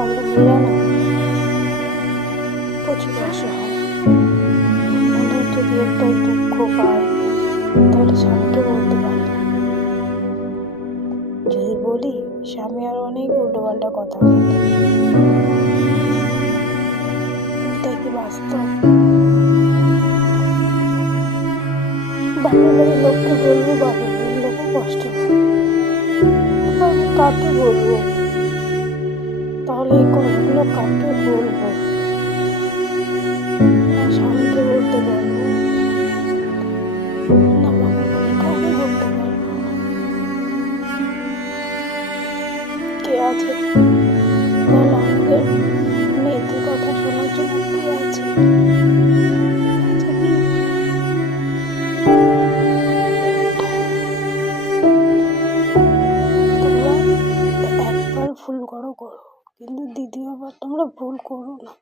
আমরা মেয়েরা না প্রচুর অসহায়। মনে যদি একটা দুঃখ পায় তাহলে স্বামীকে বলতে পারি না। যদি বলি স্বামী আর অনেক উল্টোপাল্টা কথা বলে। এটাই কি বাস্তব? বাপের বাড়ির লোককে বলবো, বাপের বাড়ির লোকও কষ্ট পাবে। আমি কাকে বলবো? তাহলে এই কথাগুলো কাকে বলবো? না স্বামীকে বলতে পারবো, না বাপের বাড়ি কাউকে বলতে পারবো। কে আছে বল? আমাদের মেয়েদের কথা শোনার জন্য কে আছে? আছে কি? তোমরা একবার ভুল করো, কিন্তু দ্বিতীয়বার তোমরা ভুল করো না।